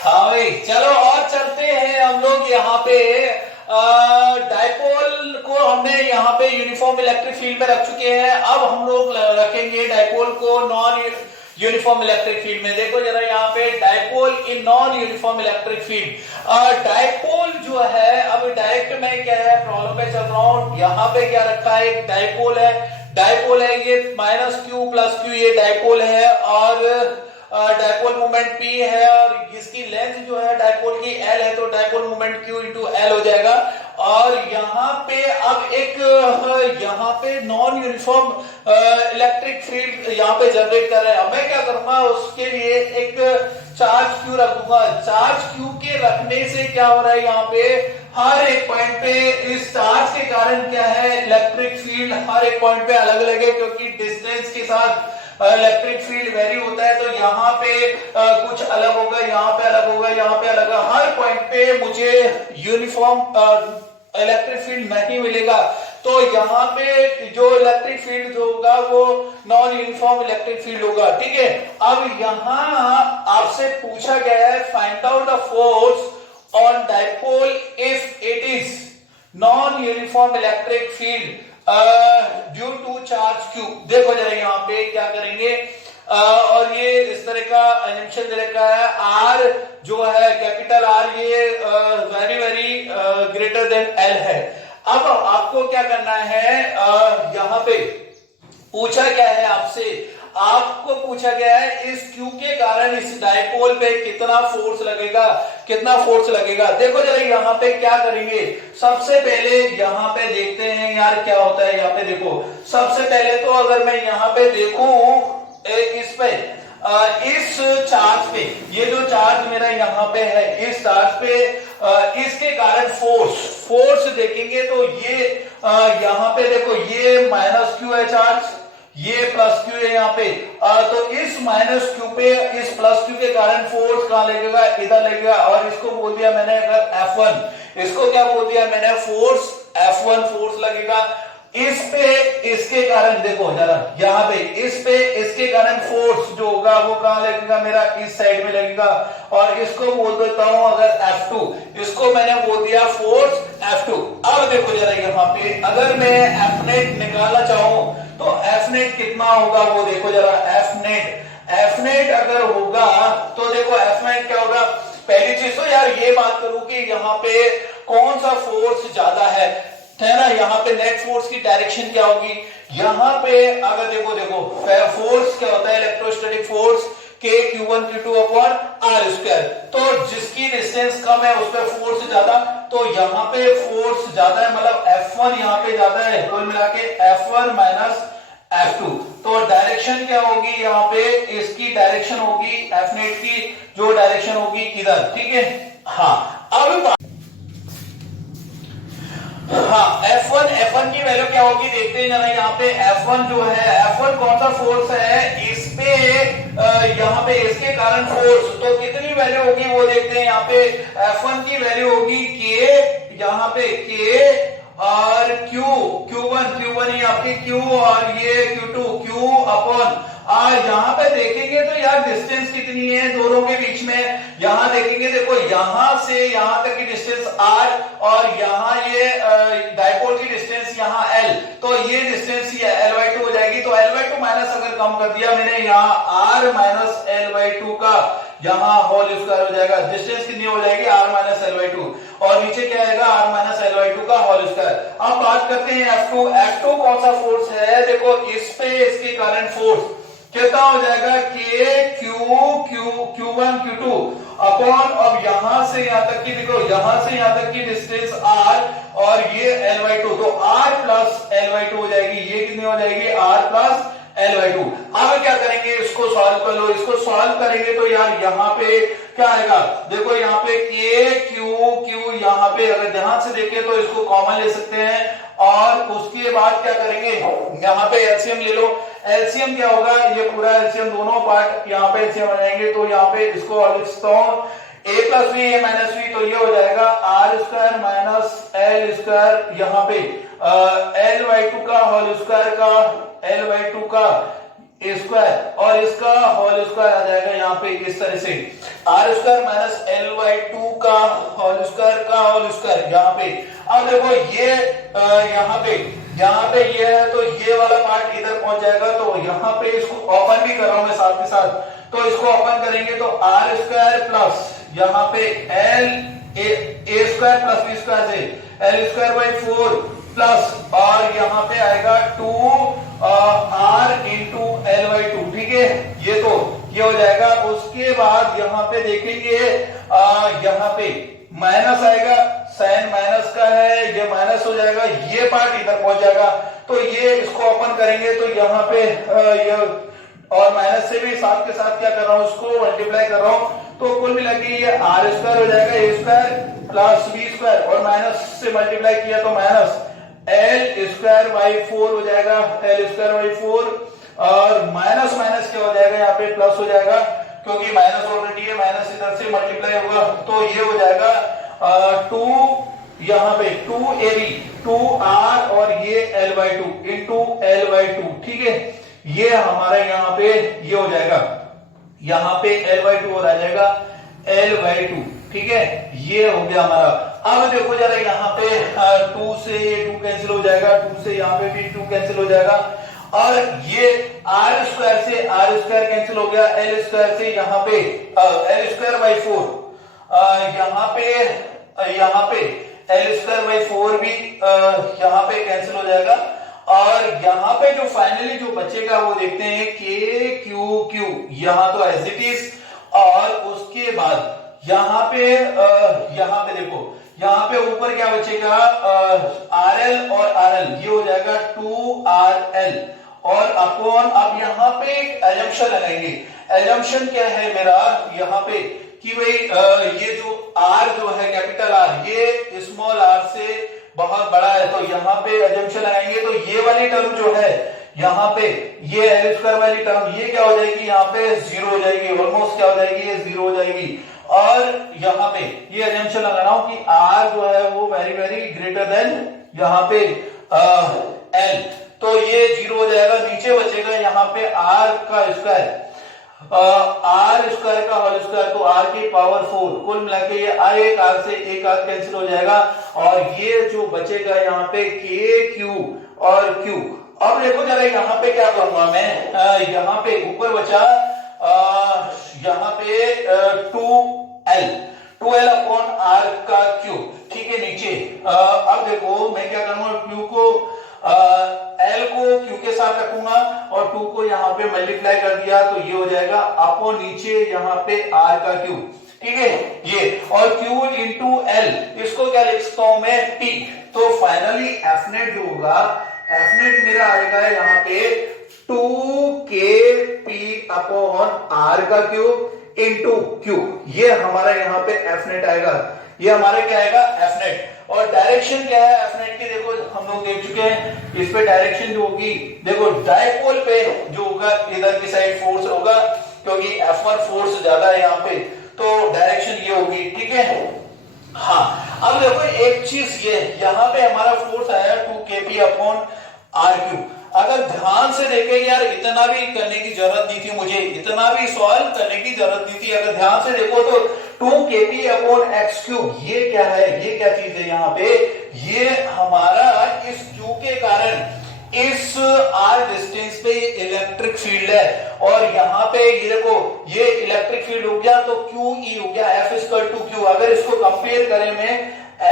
हाँ भाई, चलो और चलते हैं हम लोग यहाँ पे। डाइपोल को हमने यहाँ पे यूनिफॉर्म इलेक्ट्रिक फील्ड में रख चुके हैं। अब हम लोग रखेंगे डाइपोल को नॉन यूनिफॉर्म इलेक्ट्रिक फील्ड में। देखो जरा यहाँ पे dipole in non uniform electric field. Dipole जो है, अब डायरेक्ट मैं क्या है प्रॉब्लम पे चल रहा हूँ। यहाँ पे क्या रखा है, एक डाइपोल है। डाइपोल है ये माइनस क्यू प्लस क्यू, ये डाइपोल है। और डाइपोल मोमेंट P है और इसकी लेंथ जो है डाइपोल की L है, तो dipole moment Q into L हो जाएगा। और यहाँ पे अब एक यहाँ पे नॉन यूनिफॉर्म इलेक्ट्रिक फील्ड यहाँ पे जनरेट कर रहे हैं। अब मैं क्या करूंगा, उसके लिए एक चार्ज Q रख दूंगा। चार्ज Q के रखने से क्या हो रहा है, यहाँ पे हर एक पॉइंट पे इस चार्ज के कारण क्या है, इलेक्ट्रिक फील्ड हर एक पॉइंट पे अलग अलग है, क्योंकि डिस्टेंस के साथ इलेक्ट्रिक फील्ड वेरी होता है। तो यहाँ पे कुछ अलग होगा, यहाँ पे अलग होगा, यहाँ पे अलग होगा। हर पॉइंट पे मुझे यूनिफॉर्म इलेक्ट्रिक फील्ड नहीं मिलेगा। तो यहाँ पे जो इलेक्ट्रिक फील्ड होगा वो नॉन यूनिफॉर्म इलेक्ट्रिक फील्ड होगा। ठीक है, अब यहाँ आपसे पूछा गया है find out the force on dipole if it is non uniform electric field due to charge q. देखो जरा यहाँ पे क्या करेंगे, और ये इस तरह का एनिमेशन दे रखा है। आर जो है कैपिटल आर, ये very very greater than L है। अब आपको क्या करना है, यहाँ पे पूछा क्या है आपसे, आपको पूछा गया है इस क्यू के कारण इस डाइपोल पे कितना फोर्स लगेगा, कितना फोर्स लगेगा। देखो जरा यहाँ पे क्या करेंगे, सबसे पहले यहाँ पे देखते हैं यार क्या होता है। यहाँ पे देखो, सबसे पहले तो अगर मैं यहाँ पे देखूं इस पे इस चार्ज पे, ये जो चार्ज मेरा यहाँ पे है, इस चार्ज पे इसके कारण फोर्स देखेंगे तो ये यहाँ पे देखो, ये माइनस क्यू है चार्ज, ये प्लस क्यू है यहाँ पे। तो इस माइनस क्यू पे इस प्लस क्यू के कारण फोर्स कहां लगेगा, इधर लगेगा। और इसको बोल दिया मैंने अगर F1, इसको क्या बोल दिया मैंने, फोर्स F1 फोर्स लगेगा। इस पे इसके कारण देखो जरा, यहाँ पे इस पे इसके कारण फोर्स जो होगा वो कहां लगेगा, मेरा इस साइड में लगेगा। और इसको बोल देता हूं अगर F2, इसको मैंने बोल दिया फोर्स F2। अब देखो जरा यहाँ पे अगर मैं F नेट निकालना चाहूं तो F नेट कितना होगा वो देखो जरा। F नेट अगर होगा तो देखो F नेट क्या होगा। पहली चीज तो यार ये बात करूं कि यहाँ पे कौन सा फोर्स ज्यादा है ना। यहाँ पे नेट फोर्स की डायरेक्शन क्या होगी, यहाँ पे अगर देखो फोर्स क्या होता है, electrostatic force K Q1 Q2 upon R square. तो जिसकी डिस्टेंस कम है उस पर फोर्स ज्यादा, तो यहाँ पे फोर्स ज्यादा है, मतलब F1 यहाँ पे ज्यादा है। कुल मिला के F1 माइनस F2। तो डायरेक्शन क्या होगी, यहाँ पे इसकी डायरेक्शन होगी F नेट की जो डायरेक्शन होगी इधर। ठीक है, हाँ अब हाँ F1 की वैल्यू क्या होगी देखते हैं जरा। यहाँ पे F1 जो है, F1 कौन सा फोर्स है, इस पे यहाँ पे इसके कारण फोर्स, तो कितनी वैल्यू होगी वो देखते हैं। यहाँ पे F1 की वैल्यू होगी K, यहाँ पे K और Q1 ये आपकी Q और ये Q2 Q अपॉन R। यहाँ पे देखेंगे तो यार डिस्टेंस कितनी है दोनों के बीच में, यहाँ देखेंगे देखो, यहाँ से यहाँ तक की डिस्टेंस R और यहाँ ये डाइपोल की डिस्टेंस यहाँ L, तो ये डिस्टेंस ये L/2 हो जाएगी। तो L/2 माइनस अगर कम कर दिया मैंने, यहाँ R माइनस L/2 का यहाँ होल स्क्वायर हो जाएगा। डिस्टेंस कितनी हो जाएगी, R माइनस L/2, और नीचे क्या आएगा, R माइनस L/2 का होल स्क्वायर। अब बात करते हैं F2 कौन सा फोर्स है। देखो इस पे इसके कारण फोर्स कितना हो जाएगा, Q1 Q2 अपॉन, अब यहां से यहां तक की देखो, यहां से यहां तक की डिस्टेंस R और ये L/2, तो R प्लस L/2 हो जाएगी। ये कितनी हो जाएगी, R प्लस L/2। अब क्या करेंगे, इसको सॉल्व कर लो। इसको सॉल्व करेंगे तो यार यहाँ पे क्या आएगा, देखो यहाँ पे Q यहाँ पे अगर ध्यान से देखें तो इसको कॉमन ले सकते हैं। और उसके बाद क्या करेंगे, यहाँ पे एलसीएम ले लो। एलसीएम क्या होगा, ये पूरा एलसीएम दोनों पार्ट यहाँ पे एलसीएम आ जाएंगे। तो यहाँ पे इसको लिखता हूं a plus v a minus v, तो ये हो जाएगा r square minus l square, यहाँ पे L/2 का होल स्क्वायर का L/2 का ए स्क्वायर और इसका होल स्क्वायर आ जाएगा यहाँ पे इस तरह से r square minus l by 2 का होल स्क्वायर यहाँ पे। अब देखो ये यहाँ पे ये है तो ये वाला पार्ट इधर पहुंच जाएगा, तो यहाँ पे इसको ओपन भी कर रहा हूं मैं साथ के साथ, तो इसको ओपन करेंगे तो आर स्क्वायर प्लस यहाँ पे l a square plus b square से एल स्क्वायर बाई 4 प्लस और यहाँ पे आएगा 2 आर इंटू एल बाई 2। ठीक है, ये हो जाएगा। उसके बाद यहाँ पे देखेंगे यहाँ पे माइनस आएगा, साइन माइनस का है, ये माइनस हो जाएगा, ये पार्ट इधर पहुंच जाएगा, तो ये इसको ओपन करेंगे तो यहाँ पे ये और माइनस से भी साथ के साथ क्या कर रहा हूँ, उसको मल्टीप्लाई कर रहा हूँ, तो कुल मिला के ये आर स्क्वायर हो जाएगा ए स्क्वायर प्लस बी स्क्वायर और माइनस से मल्टीप्लाई किया तो माइनस एल स्क्वायर बाई 4 हो जाएगा, एल स्क्वायर बाई 4 और माइनस माइनस क्या हो जाएगा यहाँ पे प्लस हो जाएगा, क्योंकि माइनस ऑलरेडी है, माइनस इधर से मल्टीप्लाई होगा तो ये हो जाएगा 2 यहाँ पे 2ab 2r और ये l by 2 into l by 2। ठीक है, ये हमारा यहाँ पे ये हो जाएगा, यहाँ पे l बाई 2 और आ जाएगा l बाई 2। ठीक है, ये हो गया हमारा। अब देखो जरा यहाँ पे 2 से ये 2 कैंसिल हो जाएगा, 2 से यहाँ पे भी 2 कैंसिल हो जाएगा और ये आर स्क्वायर से आर स्क्वायर कैंसिल हो गया, एल स्क्वायर से यहाँ पे एल स्क्वायर बाई 4 यहाँ पे एल स्क्वायर बाई 4 भी यहाँ पे कैंसिल हो जाएगा और यहाँ पे जो फाइनली जो बचेगा वो देखते हैं के क्यू क्यू, यहाँ तो एज इट इज। और उसके बाद यहाँ पे देखो यहाँ पे ऊपर क्या बचेगा आर एल और आर एल, ये हो जाएगा 2RL और अपॉन अब यहाँ पे एक एजम्पशन लगाएंगे। एजम्पशन क्या है मेरा यहाँ पे कि भाई ये जो R जो है कैपिटल R ये स्मॉल r से बहुत बड़ा है, तो यहाँ पे एजम्पशन लगाएंगे तो ये वाली टर्म जो है यहाँ पे ये एल स्क्वायर वाली टर्म ये क्या हो जाएगी, यहाँ पे जीरो हो जाएगी, ऑलमोस्ट क्या हो जाएगी, ये जीरो हो जाएगी। और यहाँ पे ये एजम्पशन लगा रहा हूं कि R जो है वो वेरी वेरी ग्रेटर देन यहाँ पे L, तो ये जीरो हो जाएगा। नीचे बचेगा यहाँ पे R का स्क्वायर, R स्क्वायर का होल स्क्वायर, तो R की पावर 4, कुल मिला के ये एक R से एक R कैंसिल हो जाएगा और ये जो बचेगा यहाँ पे K Q और Q। अब देखो जरा यहाँ पे क्या करूंगा मैं, यहाँ पे ऊपर बचा यहाँ पे 2L अपॉन R का क्यूब। ठीक है, नीचे अब देखो मैं क्या करूंगा, Q को L को Q के साथ रखूंगा और 2 को यहाँ पे मल्टीप्लाई कर दिया तो ये हो जाएगा अपॉन नीचे यहाँ पे R का क्यूब। ठीक है, ये और Q इंटू L, इसको क्या लिख सकता हूं मैं P। तो फाइनली एफनेट जो होगा, एफनेट मेरा आएगा यहाँ पे 2kp अपॉन R का क्यूब इंटू Q, ये हमारा यहाँ पे एफनेट आएगा, ये हमारा क्या आएगा एफनेट। और डायरेक्शन क्या है एफनेट की, देखो हम लोग देख चुके हैं, इस पे डायरेक्शन जो होगी देखो डायपोल पे जो होगा इधर की साइड फोर्स होगा, क्योंकि F1 फोर्स ज्यादा है यहाँ पे, तो डायरेक्शन ये होगी। ठीक है, हाँ अब देखो एक चीज ये यहाँ पे हमारा फोर्स आया 2kp अपॉन R क्यूब। अगर ध्यान से देखें यार, इतना भी करने की जरूरत नहीं थी मुझे, इतना भी सॉल्व करने की जरूरत नहीं थी। अगर ध्यान से देखो तो 2kp अपॉन x क्यूब, ये क्या है, ये क्या चीज है यहाँ पे, ये हमारा इस Q के कारण इस R डिस्टेंस पे इलेक्ट्रिक फील्ड है और यहाँ पे ये देखो ये इलेक्ट्रिक फील्ड हो गया तो QE हो गया, F इक्वल टू Q। अगर इसको कंपेयर करें में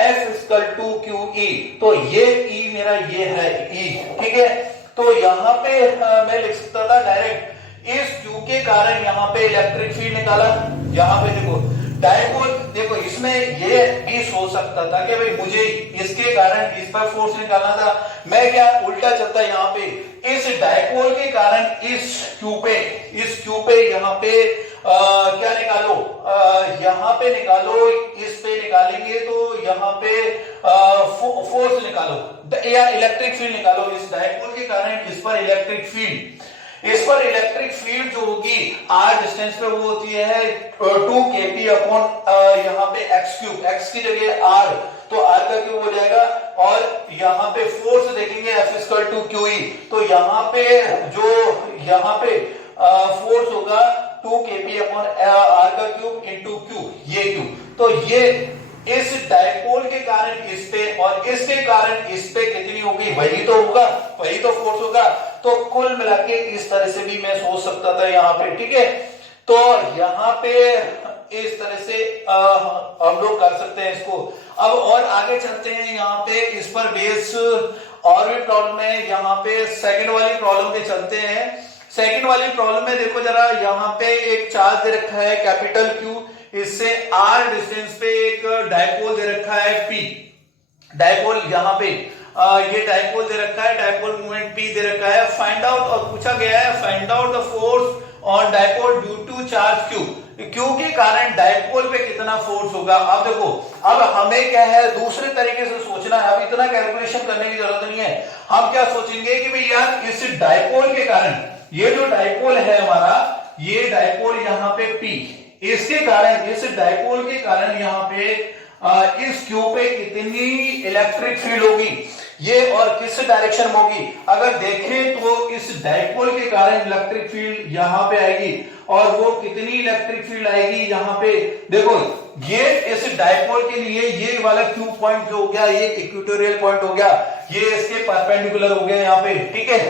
F इक्वल टू QE, तो ये E मेरा ये है E। ठीक है, तो यहाँ पे मैं लिख सकता था डायरेक्ट इस Q के कारण यहाँ पे इलेक्ट्रिक फील्ड निकाला। यहाँ पे देखो डायपोल, देखो इसमें ये भी सोच सकता था कि भाई मुझे इसके कारण इस पर फोर्स निकालना था, मैं क्या उल्टा चलता यहाँ पे इस डायपोल के कारण इस Q पे यहाँ पे क्या निकालो, यहाँ पे निकालो, इस पे निकालेंगे तो यहाँ पे फोर्स निकालो या इलेक्ट्रिक फील्ड निकालो। इस डायपोल के कारण इस पर इलेक्ट्रिक फील्ड जो होगी R डिस्टेंस पे वो होती है 2kp अपॉन यहाँ पे एक्स क्यूब, एक्स की जगह आर, तो आर का क्यूब हो जाएगा। और यहाँ पे फोर्स देखेंगे f equal to q e, तो यहाँ पे जो यहाँ पे फोर्स होगा 2 kp अपॉन आर का क्यूब इंटू क्यू, ये क्यूब। तो ये इस डायपोल के कारण इस पे और इसके कारण इस पे कितनी होगी, वही तो होगा, वही तो फोर्स होगा। तो कुल मिला के इस तरह से भी मैं सोच सकता था यहाँ पे, ठीक है। तो यहाँ पे इस तरह से हम लोग कर सकते हैं इसको। अब और आगे चलते हैं, यहाँ पे इस पर बेस और भी प्रॉब्लम है। यहाँ पे सेकंड वाली प्रॉब्लम पे चलते हैं। सेकंड वाली प्रॉब्लम में देखो जरा, यहाँ पे एक चार्ज दे रखा है कैपिटल क्यू, इससे आर डिस्टेंस पे एक डायपोल दे रखा है पी, डायपोल यहाँ पे ये डायपोल दे रखा है, डायपोल मोमेंट पी दे रखा है। फाइंड आउट, और पूछा गया है find out the force on dipole due to charge q, q के कारण डायपोल पे कितना फोर्स होगा। अब देखो, अब हमें क्या है, दूसरे तरीके से सोचना है, अब इतना कैलकुलेशन करने की जरूरत नहीं है। हम क्या सोचेंगे कि भाई यार इस डायपोल के कारण, ये जो डायपोल है हमारा, ये डायपोल यहाँ पे पी, इसके कारण, इस डायपोल के कारण यहाँ पे इस क्यू पे कितनी इलेक्ट्रिक फील्ड होगी, ये और किस डायरेक्शन में होगी। अगर देखें तो इस डायपोल के कारण इलेक्ट्रिक फील्ड यहाँ पे आएगी, और वो कितनी इलेक्ट्रिक फील्ड आएगी यहाँ पे, देखो ये इस डायपोल के लिए ये वाला क्यू पॉइंट जो हो गया, ये इक्वेटोरियल पॉइंट हो गया, ये इसके परपेंडिकुलर हो गया यहाँ पे, ठीक है,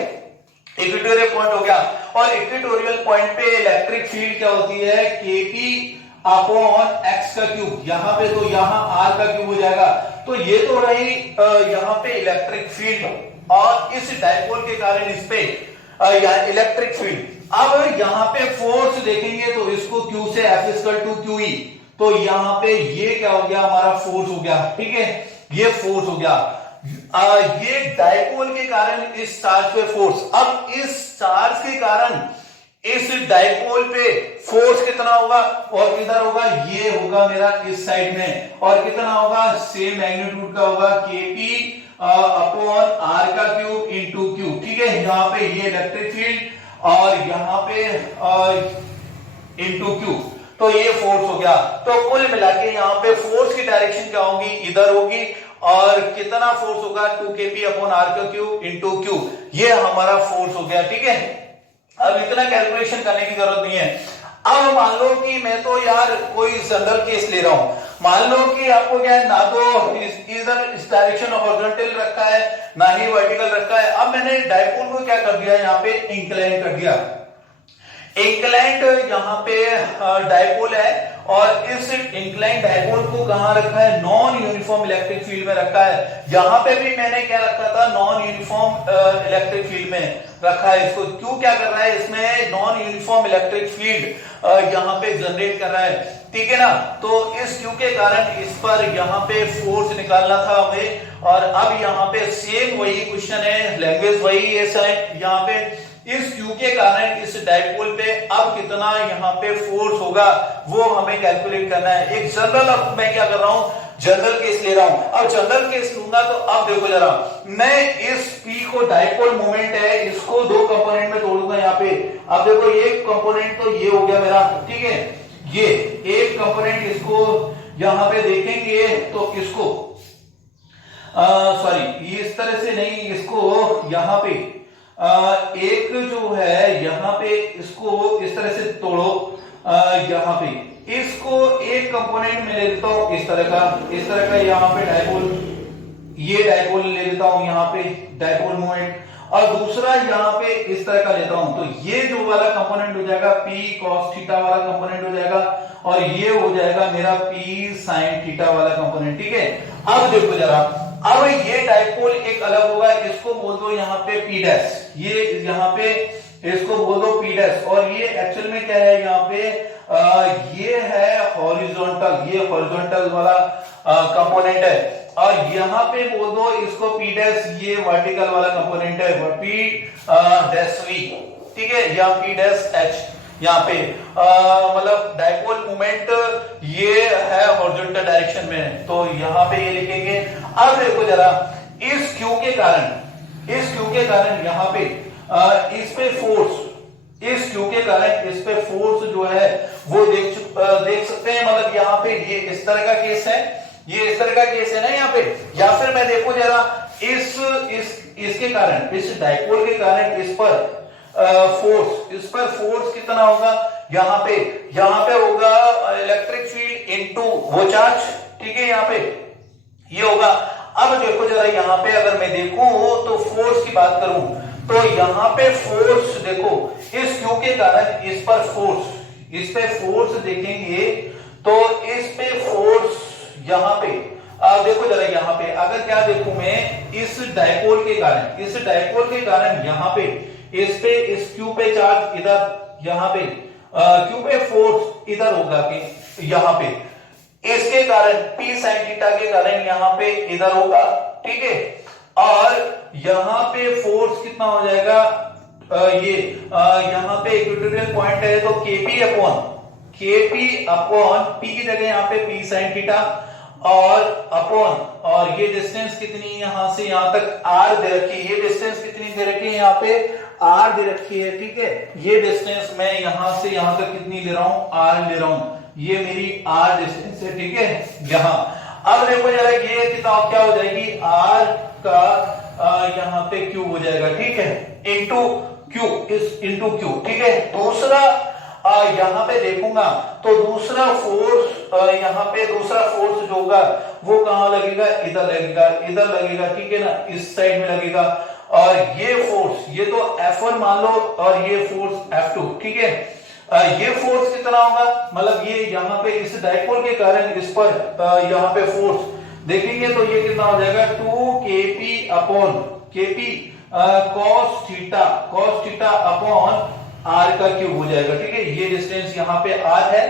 इक्वेटोरियल पॉइंट हो गया। और इक्वेटोरियल पॉइंट पे इलेक्ट्रिक फील्ड क्या होती है, केपी अपॉन एक्स का क्यूब, यहाँ पे तो यहाँ आर का क्यूब हो जाएगा। तो ये तो रही यहाँ पे इलेक्ट्रिक फील्ड, और इस डायपोल के कारण इस पे इलेक्ट्रिक फील्ड। अब यहाँ पे फोर्स देखेंगे तो इसको क्यू से f equal to q e, तो यहाँ पे ये क्या हो गया, हमारा फोर्स हो गया, ठीक है, ये फोर्स हो गया। ये डायपोल के कारण इस चार्ज पे फोर्स, अब इस चार्ज के कारण इस डायपोल पे फोर्स कितना होगा, और किधर होगा, ये होगा मेरा इस साइड में, और कितना होगा, सेम मैग्नीट्यूड का होगा, केपी अपॉन आर का क्यूब इंटू क्यू, ठीक है। यहाँ पे ये इलेक्ट्रिक फील्ड और यहाँ पे इंटू क्यू, तो ये फोर्स हो गया। तो कुल मिला के यहाँ पे फोर्स की डायरेक्शन क्या होगी, इधर होगी, और कितना फोर्स होगा, 2 kp अपॉन आर का क्यूब इंटू क्यू, ये हमारा फोर्स हो गया, ठीक है। अब इतना कैलकुलेशन करने की जरूरत नहीं है। अब मान लो कि मैं तो यार कोई जनरल केस ले रहा हूं, मान लो कि आपको क्या है, ना तो इधर इस डायरेक्शन हॉरिजॉन्टल रखा है, ना ही वर्टिकल रखा है। अब मैंने डायपोल को क्या कर दिया, यहाँ पे इंक्लाइन कर दिया, इंक्लाइंड यहाँ पे डायपोल है, और इस इंक्लाइंड डायपोल को कहां रखा है, नॉन यूनिफॉर्म इलेक्ट्रिक फील्ड में रखा है। यहां पे भी मैंने क्या रखा था, नॉन यूनिफॉर्म इलेक्ट्रिक फील्ड में रखा है इसको। क्यों क्या कर रहा है, इसमें नॉन यूनिफॉर्म इलेक्ट्रिक फील्ड यहाँ पे जनरेट कर रहा है, ठीक है ना। तो इस क्यू के कारण इस पर यहाँ पे फोर्स निकालना था हमें, और अब यहाँ पे सेम वही क्वेश्चन है, लैंग्वेज वही है, यहाँ पे इस क्यू के कारण इस डायपोल पे अब कितना यहाँ पे फोर्स होगा, वो हमें कैलकुलेट करना है। एक जनरल, अब मैं क्या कर रहा हूं, जनरल केस ले रहा हूं। अब जनरल केस लूंगा तो अब देखो जरा, मैं इस पी को, डायपोल मोमेंट है, इसको दो कंपोनेंट में तोड़ूंगा यहाँ पे। अब देखो एक कंपोनेंट तो ये हो गया मेरा, ठीक है, ये एक कंपोनेंट, इसको यहाँ पे देखेंगे तो इसको सॉरी इस तरह से नहीं, इसको यहाँ पे एक जो है यहाँ पे इसको इस तरह से तोड़ो, यहाँ पे इसको एक कंपोनेंट में ले लेता हूं इस तरह का यहाँ पे डायपोल, ये डायपोल ले लेता हूं यहाँ पे डायपोल मोमेंट, और दूसरा यहाँ पे इस तरह का लेता हूं। तो ये जो वाला कंपोनेंट हो जाएगा p cos थीटा वाला कंपोनेंट हो जाएगा, और ये हो जाएगा मेरा p sin थीटा वाला कंपोनेंट, ठीक है। अब देखो जरा, अब ये डायपोल एक अलग होगा, इसको बोल दो यहाँ पे p डैश, ये यहाँ पे इसको बोल दो p डैश, और ये एक्चुअल में क्या है यहाँ पे ये है हॉरिजॉन्टल, ये हॉरिजॉन्टल वाला कंपोनेंट है, और यहाँ पे बोल दो इसको p डैश, ये वर्टिकल वाला कंपोनेंट है p डैश v, ठीक है, या p डैश h। यहाँ पे मतलब डायपोल मोमेंट ये है हॉरिजॉन्टल डायरेक्शन में, तो यहाँ पे ये लिखेंगे। अब देखो जरा, इस क्यू के कारण यहाँ पे इस पे फोर्स, इस क्यू के कारण इस पे फोर्स जो है वो देख सकते हैं। मतलब यहाँ पे ये इस तरह का केस है, ये इस तरह का केस है ना यहाँ पे। या फिर मैं देखो जरा इसके कारण, इस डाइपोल के कारण इस पर फोर्स कितना होगा, यहाँ पे होगा इलेक्ट्रिक फील्ड इनटू वो चार्ज, ठीक है, यहाँ पे ये होगा। अब देखो जरा यहाँ पे अगर मैं देखूं तो फोर्स की बात करूं तो यहाँ पे फोर्स देखो, इस क्यू के कारण इस पर फोर्स, इस पे फोर्स देखेंगे तो इस पे फोर्स यहाँ पे देखो जरा यहाँ पे अगर क्या देखूं मैं, इस डाइपोल के कारण यहाँ पे इस क्यू पे चार्ज इधर, यहाँ पे क्यू पे फोर्स इधर होगा कि यहाँ पे, इसके कारण P sin थीटा के कारण यहाँ पे इधर होगा, ठीक है। और यहाँ पे फोर्स कितना हो जाएगा, यहाँ पे इक्वेटोरियल पॉइंट है तो KP अपॉन P की जगह यहाँ पे P sin थीटा और ये डिस्टेंस कितनी यहां से यहां तक R दे रखी है, ये डिस्टेंस कितनी दे रखी है यहाँ पे R दे रखी है, ठीक है। ये डिस्टेंस मैं यहां से यहां तक कितनी ले रहा हूं, R ले रहा हूं, ये मेरी R डिस्टेंस है, ठीक है। यहाँ अब देखो जरा ये कितना क्या हो जाएगी, R का यहाँ पे Q हो जाएगा, ठीक है, इंटू Q, ठीक है। दूसरा यहाँ पे देखूंगा तो दूसरा फोर्स जो होगा वो कहां लगेगा, इधर लगेगा, ठीक है ना, इस साइड में लगेगा। और ये फोर्स, ये तो F1 मान लो और ये फोर्स F2, ठीक है। ये फोर्स कितना होगा, मतलब ये यहाँ पे इस डाइपोल के कारण इस पर यहाँ पे फोर्स देखेंगे तो ये कितना हो जाएगा, 2kp upon kp cos theta upon r का क्यूब हो जाएगा, ठीक है। ये डिस्टेंस यहाँ पे r है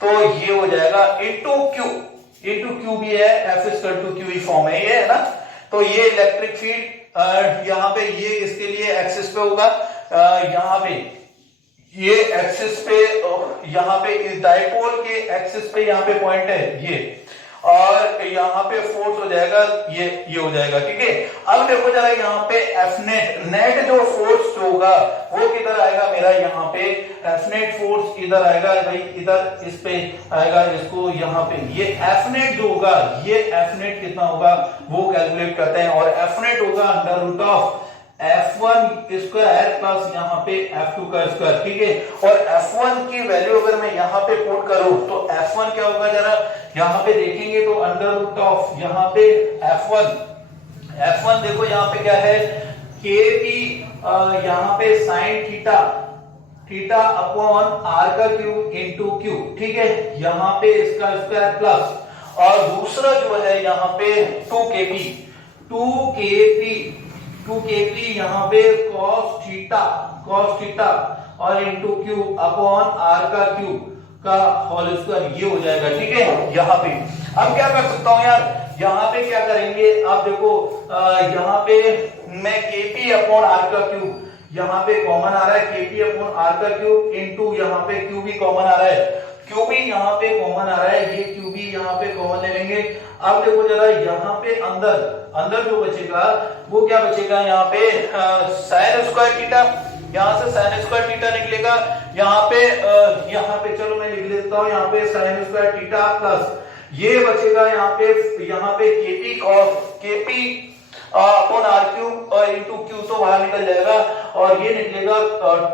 तो ये हो जाएगा इंटू क्यू भी है, F q फॉर्म है ये, है ना। तो ये इलेक्ट्रिक फील्ड यहाँ पे ये इसके लिए एक्सिस पे होगा, यहाँ पे ये एक्सिस पे, यहाँ पे इस डाइपोल के एक्सिस पे यहाँ पे पॉइंट है ये, और यहाँ पे फोर्स हो जाएगा ये हो जाएगा, ठीक है। अब देखो जरा यहाँ पे F नेट जो फोर्स होगा वो किधर आएगा मेरा, यहाँ पे F नेट फोर्स इधर आएगा भाई, इधर इस पे आएगा, इसको यहाँ पे ये F नेट जो होगा, ये F नेट कितना होगा वो कैलकुलेट करते हैं, और F नेट होगा under root of F1 square plus यहाँ पे F2 का स्क्वायर, ठीक है। और F1 की वैल्यू अगर मैं यहाँ पे पुट करूं तो F1 क्या होगा, जरा यहाँ पे देखेंगे तो अंडर रूट ऑफ यहाँ पे F1 देखो यहाँ पे क्या है, KP यहाँ पे साइन थीटा अपॉन R का क्यूब इंटू क्यू, ठीक है। यहाँ पे इसका स्क्वायर प्लस, और दूसरा जो है यहाँ पे 2kp यहाँ पे cos थीटा और इंटू क्यूब अपॉन R का क्यूब का होल स्क्वायर, ये हो जाएगा, ठीक है। यहाँ पे अब क्या कर सकता हूँ यार, यहाँ पे क्या करेंगे, आप देखो यहाँ पे मैं KP अपॉन R का क्यूब, यहाँ पे कॉमन आ रहा है KP अपॉन R का क्यूब इंटू यहाँ पे क्यू भी कॉमन आ रहा है, क्यू भी यहाँ पे कॉमन आ रहा है, ये क्यू भी यहाँ पे कॉमन ले लेंगे। अब देखो जरा यहाँ पे अंदर जो बचेगा वो क्या बचेगा, यहाँ पे साइन स्क्वायर थीटा, यहाँ से साइन स्क्वायर थीटा निकलेगा, यहाँ पे चलो मैं लिख लेता हूँ, यहाँ पे साइन स्क्वायर थीटा प्लस ये बचेगा यहाँ पे केपी अपॉन आर क्यूब और इंटू क्यू तो बाहर निकल जाएगा, और ये निकलेगा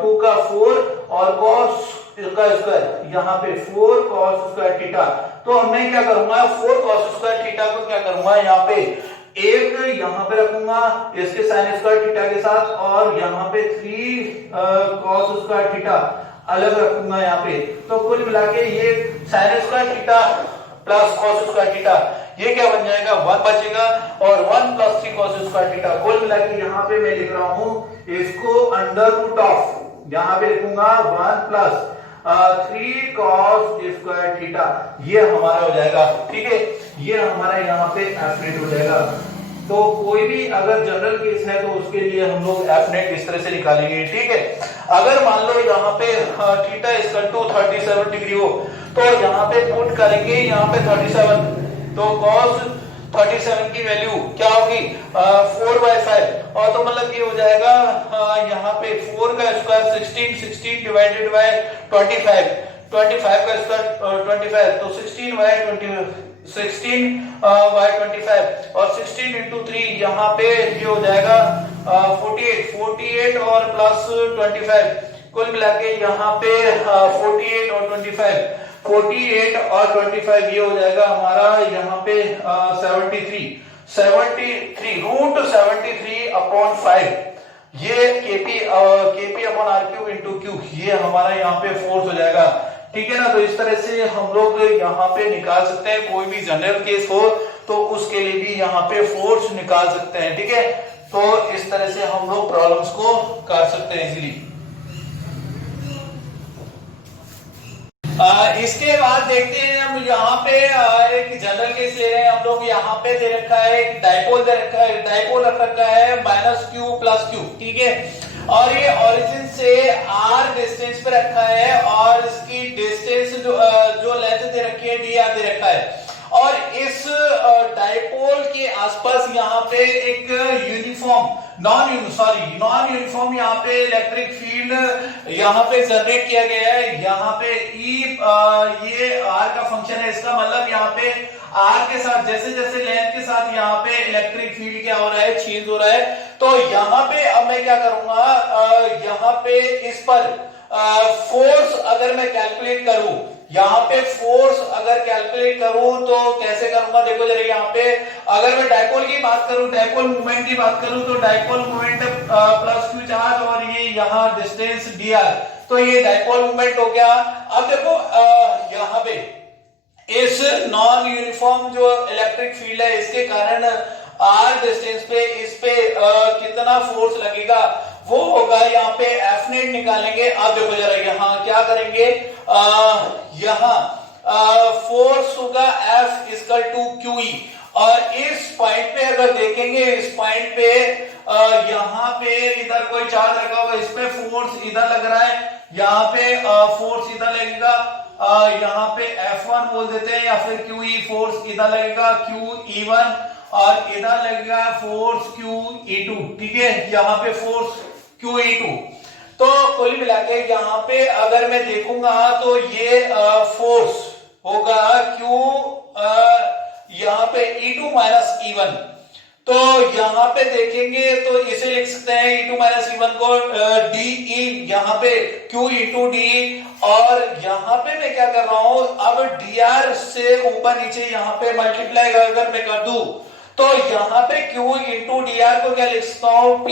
2 का 4 और cos का स्क्वायर, यहाँ पे 4 cos स्क्वायर थीटा। तो मैं क्या करूंगा, 4 cos स्क्वायर थीटा को क्या करूंगा, यहाँ पे एक यहाँ पे रखूंगा इसके साइन स्क्वायर थीटा के साथ, और यहाँ पे 3 cos स्क्वायर थीटा अलग रखूंगा यहाँ पे। तो कुल मिला के ये sine square theta plus cos square theta ये क्या बन जाएगा, 1 बचेगा, और 1 प्लस 3 cos स्क्वायर थीटा, कुल मिला के यहाँ पे मैं लिख रहा हूँ इसको अंडर रूट ऑफ, यहाँ पे लिखूंगा 1 प्लस 3 cos स्क्वायर थीटा, ये हमारा हो जाएगा, ठीक है। ये हमारा यहाँ पे F नेट हो जाएगा। तो कोई भी अगर जनरल केस है तो उसके लिए हम लोग F नेट इस तरह से निकालेंगे, ठीक है। अगर मान लो यहाँ पे थीटा इक्वल टू 37 डिग्री हो तो यहाँ पे पुट करेंगे यहाँ पे 37, तो cos 37 की वैल्यू क्या होगी 4/5, और तो मतलब ये हो जाएगा यहाँ पे 4 का स्क्वायर 16, 16 डिवाइडेड बाय 25, 25 का स्क्वायर 25, तो 16 बाय 25 और 16 इंटू 3 यहाँ पे ये हो जाएगा 48 और प्लस 25, कुल मिला के यहाँ पे 48 और 25, 48 और 25 ये हो जाएगा हमारा यहाँ पे 73 रूट 73 अपॉन 5, ये k p upon r cube into q, ये हमारा यहाँ पे फोर्स हो जाएगा। ठीक है ना, तो इस तरह से हम लोग यहाँ पे निकाल सकते हैं, कोई भी जनरल केस हो तो उसके लिए भी यहाँ पे फोर्स निकाल सकते हैं। ठीक है, तो इस तरह से हम लोग प्रॉब्लम्स को कर सकते हैं इजीली। इसके बाद देखते हैं हम यहाँ पे एक जनरल केस ले रहे हैं हम लोग। यहाँ पे दे रखा है एक डाइपोल दे रखा है, डाइपोल रख रखा है -q + q। ठीक है, और ये ओरिजिन से r डिस्टेंस पे रखा है और इसकी डिस्टेंस जो लेंथ दे रखी है dr दे रखा है, और इस डाइपोल के आसपास यहाँ पे एक नॉन यूनिफॉर्म यहाँ पे इलेक्ट्रिक फील्ड यहाँ पे जनरेट किया गया है। यहाँ पे ये r का फंक्शन है, इसका मतलब यहाँ पे r के साथ जैसे जैसे लेंथ के साथ यहाँ पे इलेक्ट्रिक फील्ड क्या हो रहा है, चेंज हो रहा है। तो यहाँ पे अब मैं क्या करूंगा, यहाँ पे इस पर फोर्स अगर मैं कैलकुलेट करूं, यहाँ पे फोर्स अगर कैलकुलेट करूं तो कैसे करूंगा, देखो जरा यहाँ पे अगर मैं डाइपोल की बात करूं, डाइपोल मोमेंट की बात करूं, तो डाइपोल मोमेंट +q चार्ज और ये यहाँ डिस्टेंस dr, तो ये डाइपोल मोमेंट हो गया। अब देखो यहाँ पे इस नॉन यूनिफॉर्म जो इलेक्ट्रिक फील्ड है इसके कारण r डिस्टेंस पे इस पे कितना फोर्स लगेगा वो होगा, यहाँ पे F नेट निकालेंगे। अब देखो जरा यहाँ क्या करेंगे, यहाँ फोर्स होगा F = QE, और इस पॉइंट पे अगर देखेंगे, इस पॉइंट पे यहाँ पे इधर कोई चार्ज रखा हुआ, इस पे फोर्स इधर लग रहा है, यहाँ पे फोर्स इधर लगेगा, यहाँ पे F1 बोल देते हैं, या फिर QE फोर्स इधर लगेगा QE1, और इधर लगेगा फोर्स QE2। ठीक है, यहाँ पे फोर्स QE2। तो कुल मिला के यहाँ पे अगर मैं देखूंगा तो ये फोर्स होगा Q यहाँ पे E2 - E1। तो यहाँ पे देखेंगे तो इसे लिख सकते हैं E2 - E1 को DE, यहाँ पे QE2DE, और यहाँ पे मैं क्या कर रहा हूं, अब dr से ऊपर नीचे यहाँ पे मल्टीप्लाई अगर मैं कर दूं तो यहाँ पे Q × dr को क्या लिख सकता हूँ, P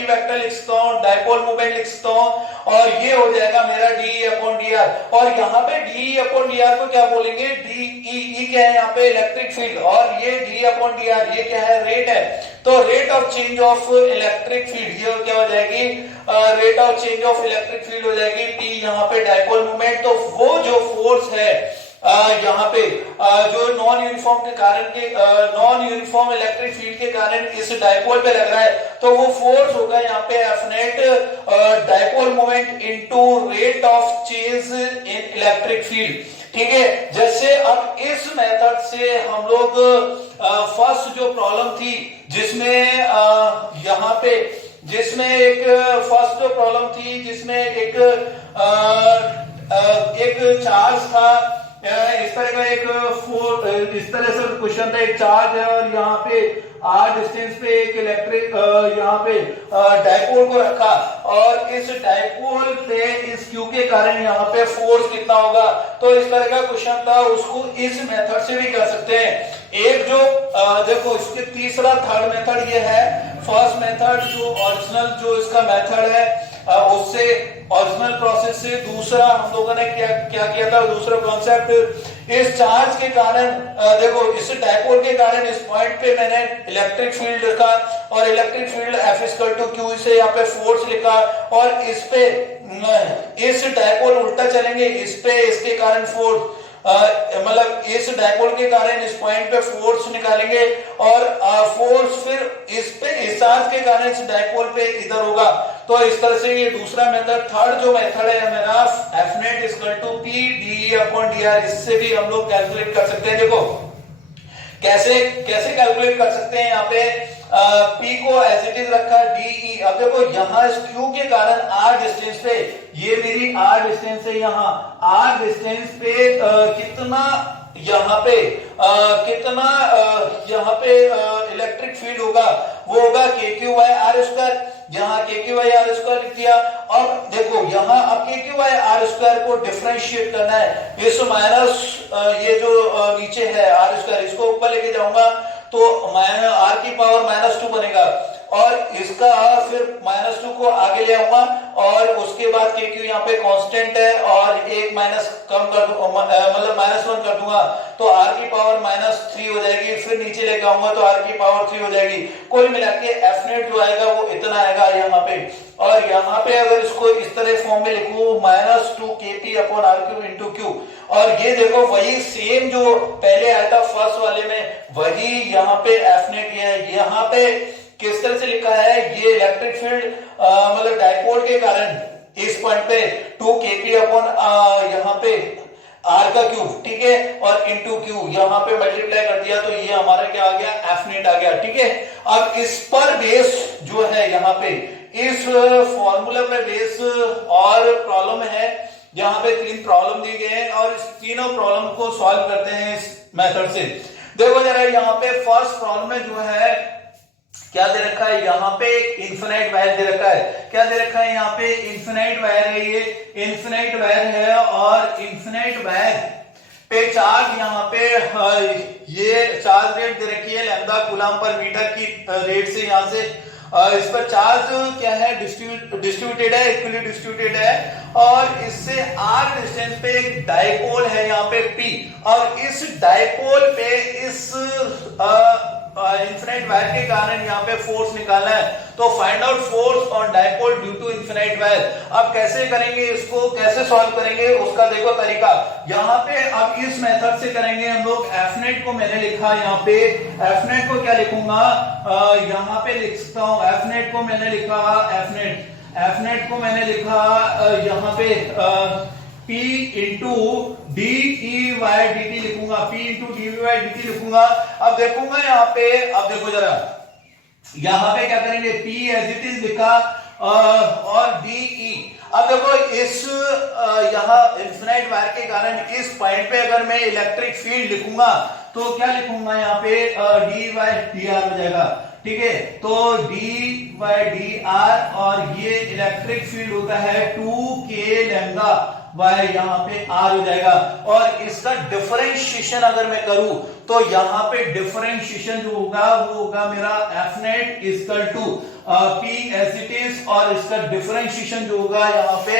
वेक्टर लिख सकता हूँ, डाइपोल मोमेंट लिख सकता हूँ, और ये हो जाएगा मेरा dE/dr। और यहाँ पे dE/dr को क्या बोलेंगे, dE क्या है यहाँ पे इलेक्ट्रिक फील्ड, और ये dE/dr ये क्या है, रेट है। तो rate of change of electric field ये क्या हो जाएगी, rate of change of electric field हो जाएगी P, यहाँ पे डाइपोल मोमेंट। तो वो जो फोर्स है यहाँ पे जो नॉन यूनिफॉर्म इलेक्ट्रिक फील्ड के कारण इस डाइपोल पे लग रहा है, तो वो फोर्स होगा यहाँ पे F net dipole moment into rate of change in electric field. ठीक है, जैसे अब इस मेथड से हम लोग फर्स्ट जो प्रॉब्लम थी जिसमें यहाँ पे एक फर्स्ट जो प्रॉब्लम थी जिसमें एक चार्ज था, इस तरह का इस तरह से क्वेश्चन था, एक चार्ज है और यहाँ पे r डिस्टेंस पे एक इलेक्ट्रिक यहाँ पे डाइपोल को रखा, और इस डाइपोल पे इस Q के कारण यहाँ पे फोर्स कितना होगा। तो इस तरह का क्वेश्चन था, उसको इस मेथड से भी कर सकते हैं। एक जो देखो इसके थर्ड मेथड ये है, फर्स्ट मेथड जो ओरिजिनल जो इसका मेथड है उससे ओरिजिनल प्रोसेस से, दूसरा हम लोगों ने क्या किया था, दूसरा कॉन्सेप्ट इस चार्ज के कारण देखो इस डाइपोल के कारण इस पॉइंट पे मैंने इलेक्ट्रिक फील्ड लिखा, और इलेक्ट्रिक फील्ड F = Q से यहाँ पे फोर्स लिखा, और इस पे इस डाइपोल उल्टा चलेंगे, इस पे इसके कारण फोर्स मतलब इस डाइपोल के कारण इस पॉइंट पे फोर्स निकालेंगे, और फोर्स फिर इस चार्ज के कारण इस डाइपोल पे इधर होगा। तो इस तरह से ये दूसरा मेथड, थर्ड जो मेथड है मेरा F नेट = P dE/dr, इससे भी हम लोग कैलकुलेट कर सकते हैं। देखो कैसे कैसे कैलकुलेट कर सकते हैं? यहाँ पे P को एज इट इज रखा DE। अब देखो यहाँ इस Q के कारण R डिस्टेंस पे, ये मेरी R डिस्टेंस है, यहाँ R डिस्टेंस पे कितना यहाँ पे यहाँ पे इलेक्ट्रिक फील्ड होगा, वो होगा KQ/R²। यहाँ KQ/R² लिख दिया। अब देखो यहाँ अब KQ/R² को डिफरेंशिएट करना है, इस माइनस ये जो नीचे है R², इसको ऊपर लेके जाऊंगा तो R की पावर -2 बनेगा, और इसका फिर -2 को आगे ले आऊंगा, और उसके बाद KQ यहाँ पे कांस्टेंट है, और एक माइनस कम कर मतलब -1 कर दूंगा तो R की पावर -3 हो जाएगी, फिर नीचे लेके आऊंगा तो R की पावर 3 हो जाएगी। कुल मिला के Fnet जो आएगा वो इतना आएगा यहाँ पे। और यहाँ पे अगर इसको इस तरह फॉर्म में लिखूं -2 KP/R³ इंटू Q, और ये देखो वही सेम जो पहले आया था फर्स्ट वाले में, वही यहाँ पे Fnet है। यहाँ पे किस तरह से लिखा है, ये इलेक्ट्रिक फील्ड मतलब डाइपोल के कारण इस पॉइंट पे 2 KP यहाँ पे R का क्यूब, ठीक है, और इंटू Q यहाँ पे मल्टीप्लाई कर दिया तो ये हमारा क्या आ गया, Fnet आ गया, ठीक है। अब इस पर बेस जो है यहाँ पे इस फॉर्मूला में बेस और प्रॉब्लम है, यहाँ पे 3 प्रॉब्लम दी गए हैं, और इस तीनों प्रॉब्लम को सॉल्व करते हैं इस मेथड से। देखो जरा यहाँ पे फर्स्ट प्रॉब्लम में जो है क्या दे रखा है, यहाँ पे इन्फिनाइट वायर दे रखा है। क्या दे रखा है, यहाँ पे इन्फिनाइट वायर है, ये इन्फिनाइट वायर है, और इन्फिनाइट वायर पे चार्ज यहाँ पे ये चार्ज रेट दे रखी है लैम्डा कूलम पर मीटर की रेट से, यहाँ से इस पर चार्ज क्या है, डिस्ट्रीब्यूटेड है, इक्वली डिस्ट्रीब्यूटेड है, और इससे R डिस्टेंस पे एक डाइपोल है यहाँ पे P, और इस डाइपोल पे इस इन्फिनाइट वायर के कारण यहाँ पे फोर्स निकालना है। तो find out force on dipole due to infinite wire. अब कैसे करेंगे इसको, कैसे सॉल्व करेंगे उसका देखो तरीका। यहाँ पे अब इस मेथड से करेंगे हम लोग। Fnet को मैंने लिखा यहाँ पे, Fnet को क्या लिखूंगा, यहाँ पे लिख सकता हूँ, Fnet को मैंने लिखा Fnet को मैंने लिखा यहाँ पे P इंटू DE/dt लिखूंगा, P इंटू DE/dt लिखूंगा। अब देखूंगा यहाँ पे, अब देखो जरा यहाँ पे क्या करेंगे, P एज इट इज लिखा और DE। अब देखो इस यहाँ इन्फिनाइट वायर के कारण इस पॉइंट पे अगर मैं इलेक्ट्रिक फील्ड लिखूंगा तो क्या लिखूंगा यहाँ पे, D/dr हो जाएगा, ठीक है। तो D/dr, और ये इलेक्ट्रिक फील्ड होता है 2K लैम्डा बाय यहाँ पे R हो जाएगा। और इसका डिफरेंशिएशन अगर मैं करूं तो यहाँ पे डिफरेंशिएशन जो होगा वो होगा मेरा Fnet equal to P as it is, और इसका डिफरेंशिएशन जो होगा यहाँ पे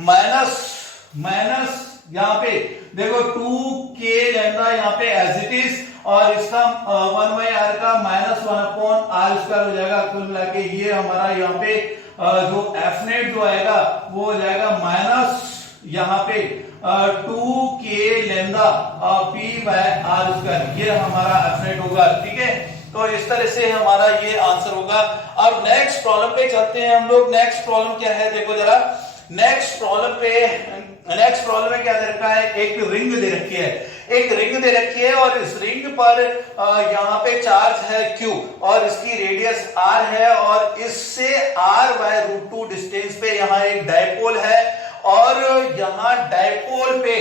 माइनस यहाँ पे देखो 2K लैम्डा यहाँ पे एज इट इज, और इसका 1/r का -1/r² हो जाएगा। कुल मिला के ये हमारा यहाँ पे जो Fnet जो आएगा वो हो जाएगा माइनस यहाँ पे 2K लैम्डा P/r², ये हमारा Fnet होगा, ठीक है। तो इस तरह से हमारा ये आंसर होगा। अब नेक्स्ट प्रॉब्लम पे चलते हैं हम लोग। नेक्स्ट प्रॉब्लम क्या है, देखो जरा नेक्स्ट प्रॉब्लम में क्या दे रखा है, एक रिंग दे रखी है, एक रिंग दे रखी है, और इस रिंग पर यहाँ पे चार्ज है Q, और इसकी रेडियस R है, और इससे R/√2 डिस्टेंस पे यहाँ एक डाइपोल है, और यहाँ डाइपोल पे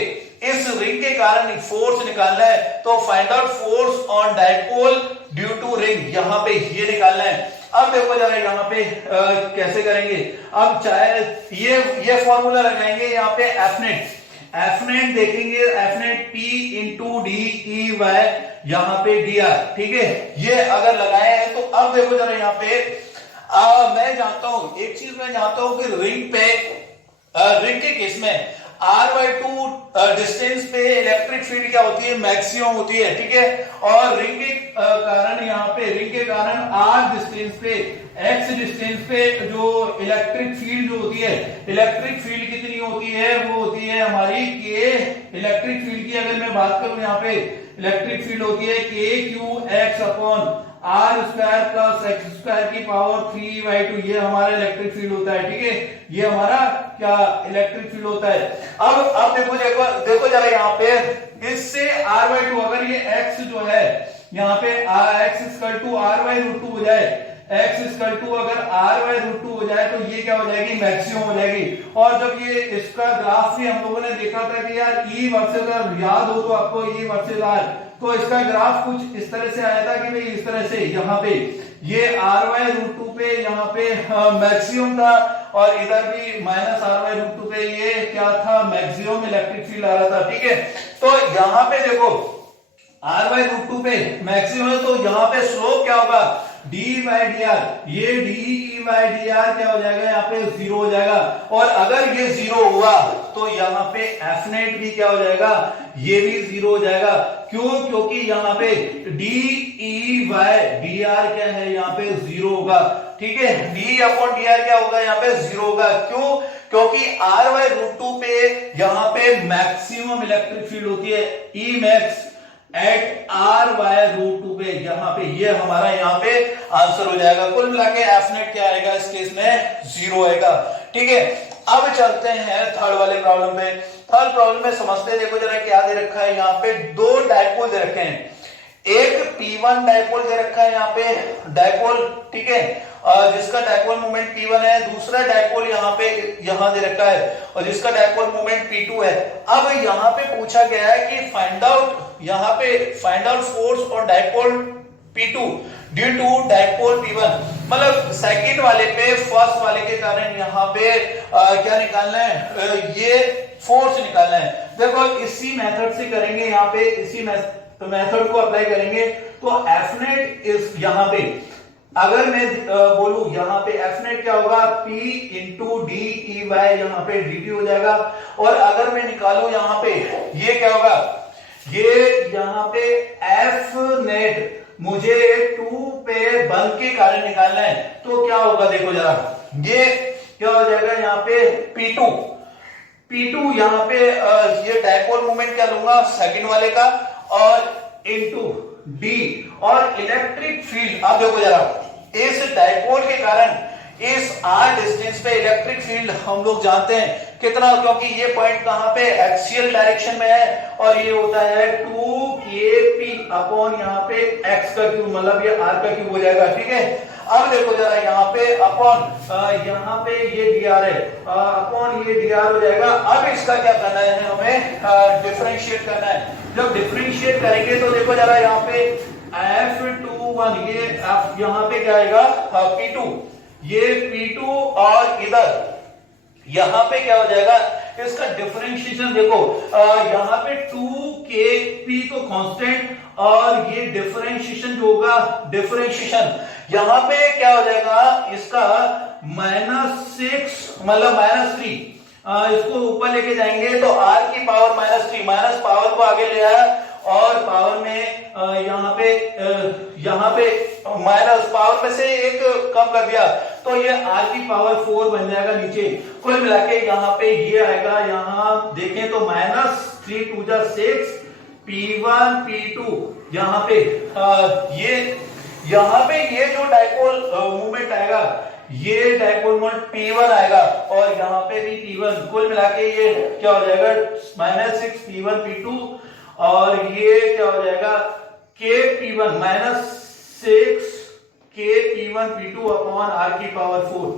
इस रिंग के कारण फोर्स निकालना है। तो find out force on dipole due to ring, यहाँ पे ये निकालना है। अब देखो जरा यहाँ पे कैसे करेंगे। अब चाहे ये फॉर्मूला लगाएंगे यहाँ पे Fnet देखेंगे, Fnet P इंटू DE/, यहाँ पे dr, ठीक है। ये अगर लगाए हैं तो अब देखो जरा यहाँ पे मैं जानता हूं एक चीज, मैं जानता हूं कि रिंग के केस में R/2 डिस्टेंस पे इलेक्ट्रिक फील्ड क्या होती है, मैक्सिमम होती है, ठीक है। और रिंग के कारण यहाँ पे रिंग के कारण R डिस्टेंस पे, X डिस्टेंस पे जो इलेक्ट्रिक फील्ड जो होती है, इलेक्ट्रिक फील्ड कितनी होती है, वो होती है हमारी K। इलेक्ट्रिक फील्ड की अगर मैं बात करूं यहाँ पे इलेक्ट्रिक फील्ड होती है KQX/R² प्लस X² की पावर 3/2, ये हमारा इलेक्ट्रिक फील्ड होता है, ठीक है। ये हमारा क्या इलेक्ट्रिक फील्ड होता है। अब देखो जरा यहाँ पे इससे R/2, अगर ये X जो है यहाँ पे x equal to r by root two हो जाए, x इक्वल टू अगर r बाई रूट टू हो जाए तो ये क्या हो जाएगी, मैक्सिमम हो जाएगी। और जब ये इसका ग्राफ भी हम लोगों ने देखा था कि यार E वर्सेस R, याद हो तो आपको E वर्सेस R, तो इसका ग्राफ कुछ इस तरह से आया था कि भाई इस तरह से यहाँ पे ये r बाई रूट टू पे यहाँ पे मैक्सिमम था और इधर भी minus r by root two पे ये क्या था, मैक्सिमम इलेक्ट्रिक फील्ड आ रहा था। ठीक है, तो यहाँ पे देखो r बाई रूट टू पे मैक्सिमम है, तो यहाँ पे स्लोप क्या होगा, d बाई डी आर, ये d बाई डी आर क्या हो जाएगा, यहाँ पे जीरो हो जाएगा। और अगर ये जीरो हुआ तो यहाँ पे एफ नेट भी क्या हो जाएगा, ये भी जीरो हो जाएगा। क्यों, क्योंकि यहाँ पे D E by D R क्या है, यहाँ पे जीरो होगा। ठीक है, d अपॉन डी आर क्या होगा, यहाँ पे जीरो होगा। क्यों, क्योंकि r बाई रूट टू पे यहाँ पे मैक्सिमम इलेक्ट्रिक फील्ड होती है, E max at r by root two पे, यहाँ पे ये हमारा यहाँ पे आंसर हो जाएगा। कुल मिला के एफ नेट क्या आएगा, इस केस में जीरो आएगा। ठीक है, अब चलते हैं थर्ड वाले प्रॉब्लम पे। थर्ड प्रॉब्लम में समझते हैं, देखो जरा क्या दे रखा है, यहाँ पे दो डायपोल दे रखे हैं, एक P1 डायपोल दे रखा है यहाँ पे डायपोल, ठीक है, जिसका डायपोल मोमेंट P1 है, दूसरा डायपोल यहाँ पे यहाँ दे रखा है और जिसका डायपोल मोमेंट P2 है। अब यहाँ पे पूछा गया है कि फाइंड आउट फोर्स और dipole P2 due to dipole P1, मतलब सेकंड वाले पे फर्स्ट वाले के कारण यहाँ पे क्या निकालना है, ये फोर्स निकालना है। देखो इसी मेथड से करेंगे, यहाँ पे इसी मेथड को अप्लाई करेंगे तो एफ नेट इस यहाँ पे अगर मैं बोलूं यहाँ पे एफ नेट क्या होगा, P into D E bye यहाँ पे डी टी हो जाएगा। और अगर मैं निकालूं यहाँ पे ये क्या होगा, ये यहाँ पे एफ नेट मुझे 2 पे बल के कारण निकालना है, तो क्या होगा देखो जरा, ये क्या हो जाएगा यहाँ पे P2 यहाँ पे ये डायपोल मोमेंट क्या लूंगा सेकंड वाले का और इनटू डी और इलेक्ट्रिक फील्ड। अब देखो जरा इस डायपोल के कारण इस r डिस्टेंस पे इलेक्ट्रिक फील्ड हम लोग जानते हैं कितना, क्योंकि ये पॉइंट कहां पे एक्सियल डायरेक्शन में है और ये होता है 2kp अपॉन यहाँ पे x का क्यूब, मतलब ये r का क्यूब हो जाएगा। ठीक है, अब देखो जरा यहाँ पे अपॉन यहाँ पे ये dr है, अपॉन ये dr हो जाएगा। अब इसका क्या करना है, हमें डिफरेंशिएट करना है। जब डिफरेंशिएट करेंगे तो देखो जरा यहाँ पे F21 ये F यहाँ पे क्या आएगा P2, ये P2 और इधर यहाँ पे क्या हो जाएगा, इसका डिफरेंशिएशन देखो, यहाँ पे 2kp तो कांस्टेंट और ये डिफरेंशिएशन जो होगा, डिफरेंशिएशन यहाँ पे क्या हो जाएगा इसका -6 मतलब -3, इसको ऊपर लेके जाएंगे तो r की पावर -3, माइनस पावर को आगे ले आया और पावर में यहाँ पे माइनस पावर में से एक कम कर दिया तो ये r की पावर 4 बन जाएगा नीचे। कुल मिला के यहाँ पे ये आएगा, यहाँ देखें तो -3 2 जा 6 P1 P2 यहाँ पे यहाँ पे ये जो डायपोल मूवमेंट आएगा ये डायपोल मोमेंट P1 आएगा और यहाँ पे भी P1, कुल मिला के ये क्या हो जाएगा -6 P1 P2 और ये क्या हो जाएगा KP1 -6 KP1 P2 upon r की पावर 4।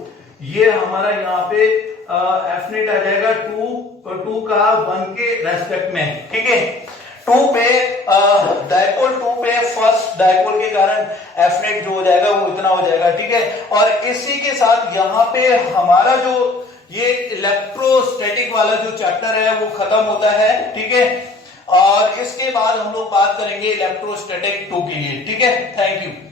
ये हमारा यहाँ पे एफ नेट आ जाएगा 2 का 1 के रेस्पेक्ट में। ठीक है, 2 पे डायपोल 2 पे फर्स्ट डायपोल के कारण एफ नेट जो हो जाएगा वो इतना हो जाएगा। ठीक है, और इसी के साथ यहाँ पे हमारा जो ये इलेक्ट्रोस्टैटिक वाला जो चैप्टर है वो खत्म होता है। ठीक है, और इसके बाद हम लोग बात करेंगे इलेक्ट्रोस्टैटिक 2 के लिए। ठीक है, थैंक यू।